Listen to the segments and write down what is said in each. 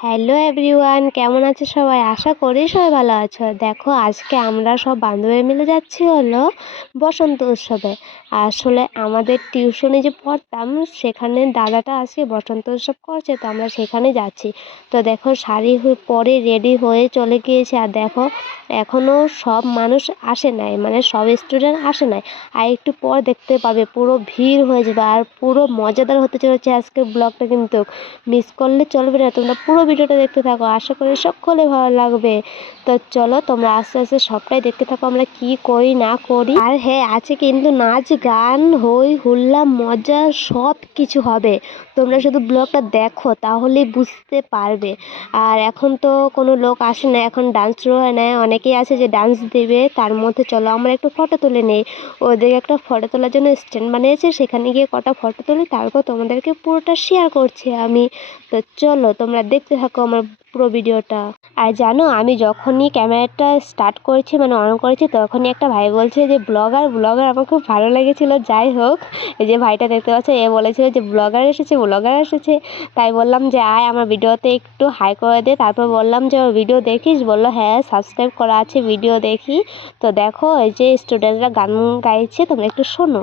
Hello everyone কেমন আছে সবাই? আশা করি সবাই ভালো আছো। দেখো, আজকে আমরা সব বান্ধবী মিলে যাচ্ছি হলো বসন্ত উৎসবে। আসলে আমাদের টিউশনে যে পড়তাম, সেখানে দাদাটা আজকে বসন্ত উৎসব করছে, তো আমরা সেখানে যাচ্ছি। তো দেখো, শাড়ি পরে রেডি হয়ে চলে গিয়েছে। আর দেখো এখনও সব মানুষ আসে নাই মানে সব স্টুডেন্ট আসে নাই। আর একটু পর দেখতে পাবে, পুরো ভিড় হয়ে যাবে আর পুরো মজাদার হতে চলেছে আজকের ব্লগটা কিন্তু। মিস করলে চলবে না, তোমরা পুরো ভিডিওটা দেখতে থাকো, আশা করি সকলে ভালো লাগবে। তো চলো তোমরা আস্তে আস্তে সবটাই দেখতে থাকো, আমরা কি করি, না করি। আর হ্যাঁ আছে কিন্তু নাচ, গান, হই, হুল্লা, মজা সব কিছু হবে। তোমরা শুধু ব্লগটা দেখো, তাহলেই বুঝতে পারবে। আর এখন তো কোনো লোক আসে না, এখন ডান্স শুরু হয় না। অনেকেই আছে যে ডান্স দেবে, তার মধ্যে চলো আমরা একটু ফটো তুলে নেই। ওদের একটা ফটো তোলার জন্য স্ট্যান্ড বানিয়েছে, সেখানে গিয়ে কটা ফটো তুলি, তারপর তোমাদেরকে পুরোটা শেয়ার করছি আমি। তো চলো তোমরা দেখতে থাকো আমার পুরো ভিডিওটা। আর জানো, আমি যখনই ক্যামেরাটা স্টার্ট করেছি মানে অন করেছি, তখনই একটা ভাই বলছে যে ব্লগার ব্লগার আমার খুব ভালো লেগেছিলো, যাই হোক। এই যে ভাইটা দেখতে পাচ্ছ, এ বলেছিল যে ব্লগার এসেছে ব্লগার এসেছে। তাই বললাম যে, আয়, আমার ভিডিওতে একটু হাই করে দে। তারপর বললাম যে ওর ভিডিও দেখিস? বলল হ্যাঁ সাবস্ক্রাইব করা আছে ভিডিও দেখি। তো দেখো, এই যে স্টুডেন্টরা গান গাইছে, তোমরা একটু শোনো।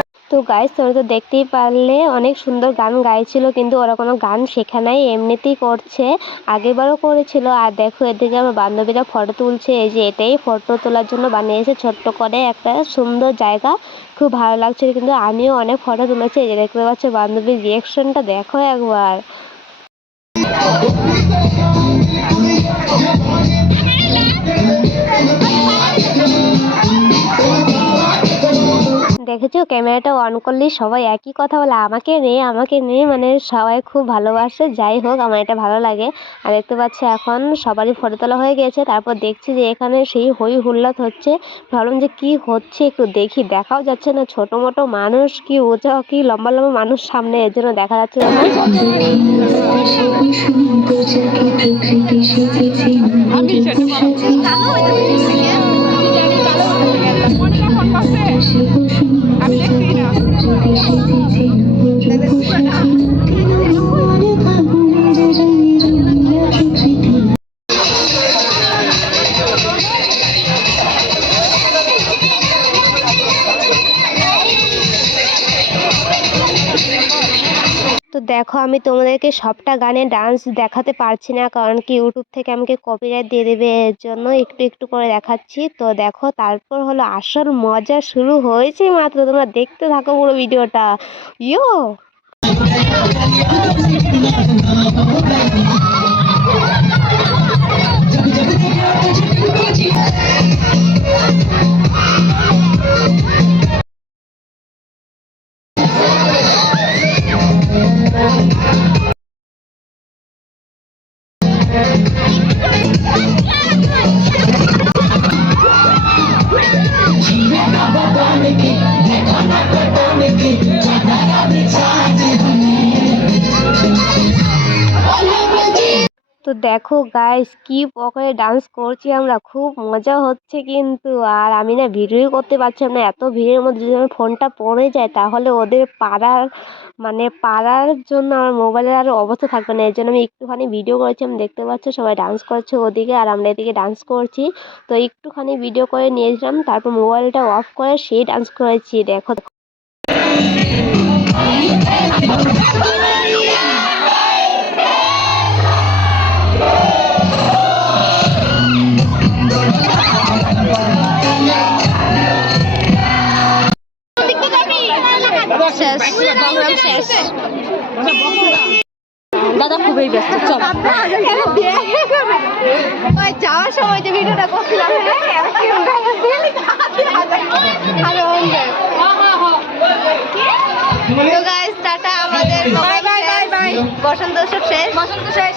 তো গাইস তোমরা তো দেখতেই পারলে অনেক সুন্দর গান গাইছিল, কিন্তু ওরা কোনো গান শেখা নাই, এমনিতেই করছে, আগেরবারও করেছিল। আর দেখো এদিকে আমার বান্ধবীরা ফটো তুলছে, এই যে এটাই ফটো তোলার জন্য বানিয়েছে ছোট্ট করে একটা সুন্দর জায়গা। খুব ভালো লাগছিল, কিন্তু আমিও অনেক ফটো তুলেছি, এই যে দেখতে পাচ্ছ বান্ধবীর রিয়েকশনটা দেখো একবার। দেখেছ? ক্যামেরাটা অন করলেই সবাই একই কথা বলে, আমাকে নে আমাকে নে। মানে সবাই খুব ভালোবাসে। যাই হোক, আমার এটা ভালো লাগে। আর দেখতে পাচ্ছি এখন সবারই ফটো তোলা হয়ে গেছে। তারপর দেখছি যে এখানে সেই হই হুল্লাত হচ্ছে। ভাবলাম যে কি হচ্ছে? একটু দেখি। দেখাও যাচ্ছে না। ছোট মোটো মানুষ, কি উঁচা, কি লম্বা লম্বা মানুষ সামনে। এর জন্য দেখা যাচ্ছে না। তো দেখো, আমি তোমাদেরকে সবটা গানে ডান্স দেখাতে পারছি না, কারণ কি ইউটিউব থেকে আমাকে কপিরাইট দিয়ে দেবে, এর জন্য একটু একটু করে দেখাচ্ছি। তো দেখো, তারপর হলো আসল মজা শুরু হয়েছে মাত্র, তোমরা দেখতে থাকো পুরো ভিডিওটা। ইয়ো! Chile na botanik, dekho na botanik. তো দেখো গাইস কি প্রকারে ডান্স করছি আমরা, খুব মজা হচ্ছে কিন্তু। আর আমি না ভিডিওই করতে পারছিলাম না, এত ভিড়ের মধ্যে যদি আমার ফোনটা পড়ে যায়, তাহলে ওদের পাড়ার মানে পাড়ার জন্য আমার মোবাইলের আর অবস্থা থাকবে না। এর জন্য আমি একটুখানি ভিডিও করেছি, আমি দেখতে পাচ্ছ সবাই ডান্স করছে ওদিকে, আর আমরা এদিকে ডান্স করছি। তো একটুখানি ভিডিও করে নিয়েছিলাম, তারপর মোবাইলটা অফ করে সেই ডান্স করেছি। দেখো দাদা খুবই ব্যস্ত চল। যাওয়ার সময় যে ভিডিওটা করছিলাম হ্যাঁ আমাদের বসন্ত উৎসব শেষ। বসন্ত শেষ।